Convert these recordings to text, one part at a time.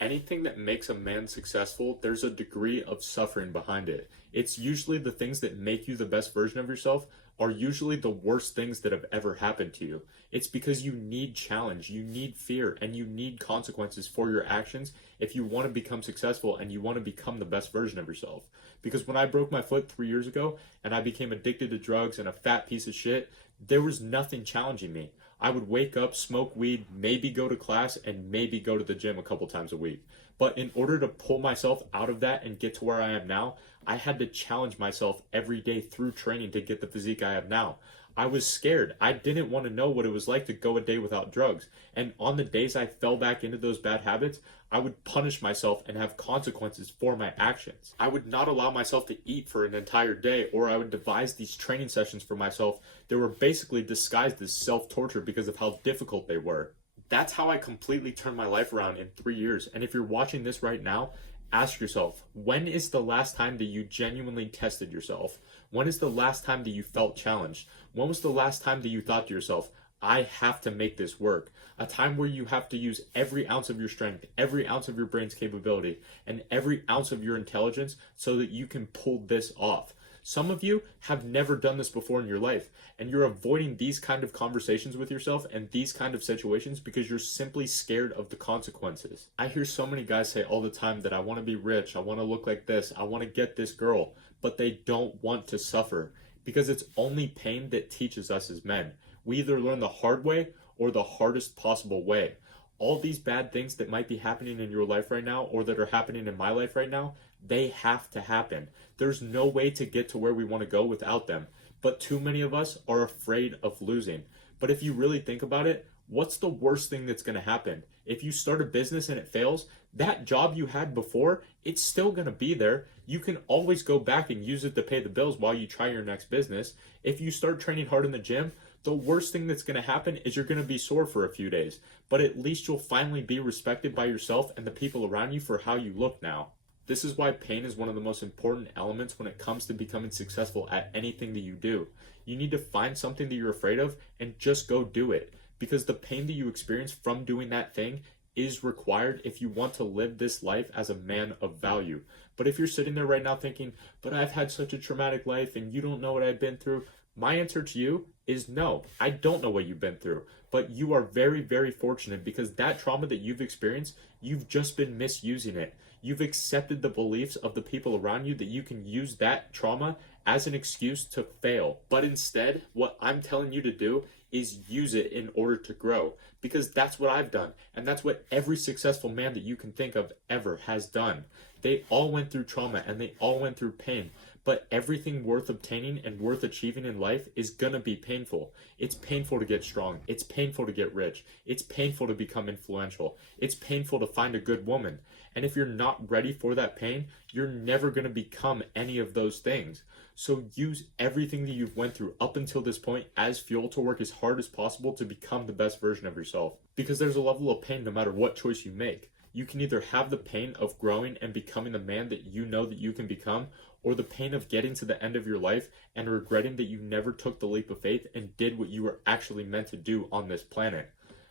Anything that makes a man successful, there's a degree of suffering behind it. It's usually the things that make you the best version of yourself are usually the worst things that have ever happened to you. It's because you need challenge, you need fear, and you need consequences for your actions if you want to become successful and you want to become the best version of yourself. Because when I broke my foot 3 years ago and I became addicted to drugs and a fat piece of shit, there was nothing challenging me. I would wake up, smoke weed, maybe go to class, and maybe go to the gym a couple times a week. But in order to pull myself out of that and get to where I am now, I had to challenge myself every day through training to get the physique I have now. I was scared. I didn't want to know what it was like to go a day without drugs. And on the days I fell back into those bad habits, I would punish myself and have consequences for my actions. I would not allow myself to eat for an entire day, or I would devise these training sessions for myself that were basically disguised as self-torture because of how difficult they were. That's how I completely turned my life around in 3 years. And if you're watching this right now, ask yourself, when is the last time that you genuinely tested yourself? When is the last time that you felt challenged? When was the last time that you thought to yourself, I have to make this work? A time where you have to use every ounce of your strength, every ounce of your brain's capability, and every ounce of your intelligence so that you can pull this off. Some of you have never done this before in your life, and you're avoiding these kind of conversations with yourself and these kind of situations because you're simply scared of the consequences. I hear so many guys say all the time that I want to be rich, I want to look like this, I want to get this girl, but they don't want to suffer because it's only pain that teaches us as men. We either learn the hard way or the hardest possible way. All these bad things that might be happening in your life right now or that are happening in my life right now, they have to happen. There's no way to get to where we want to go without them. But too many of us are afraid of losing. But if you really think about it, what's the worst thing that's going to happen? If you start a business and it fails, that job you had before, it's still going to be there. You can always go back and use it to pay the bills while you try your next business. If you start training hard in the gym, the worst thing that's going to happen is you're going to be sore for a few days. But at least you'll finally be respected by yourself and the people around you for how you look now. This is why pain is one of the most important elements when it comes to becoming successful at anything that you do. You need to find something that you're afraid of and just go do it. Because the pain that you experience from doing that thing is required if you want to live this life as a man of value. But if you're sitting there right now thinking, but I've had such a traumatic life and you don't know what I've been through, my answer to you is no, I don't know what you've been through, but you are very, very fortunate because that trauma that you've experienced, you've just been misusing it. You've accepted the beliefs of the people around you that you can use that trauma as an excuse to fail. But instead, what I'm telling you to do is use it in order to grow, because that's what I've done. And that's what every successful man that you can think of ever has done. They all went through trauma and they all went through pain. But everything worth obtaining and worth achieving in life is gonna be painful. It's painful to get strong. It's painful to get rich. It's painful to become influential. It's painful to find a good woman. And if you're not ready for that pain, you're never gonna become any of those things. So use everything that you've went through up until this point as fuel to work as hard as possible to become the best version of yourself. Because there's a level of pain no matter what choice you make. You can either have the pain of growing and becoming the man that you know that you can become, or the pain of getting to the end of your life and regretting that you never took the leap of faith and did what you were actually meant to do on this planet.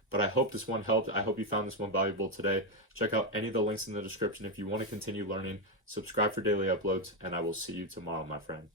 But I hope this one helped. I hope you found this one valuable today. Check out any of the links in the description if you want to continue learning. Subscribe for daily uploads, and I will see you tomorrow, my friend.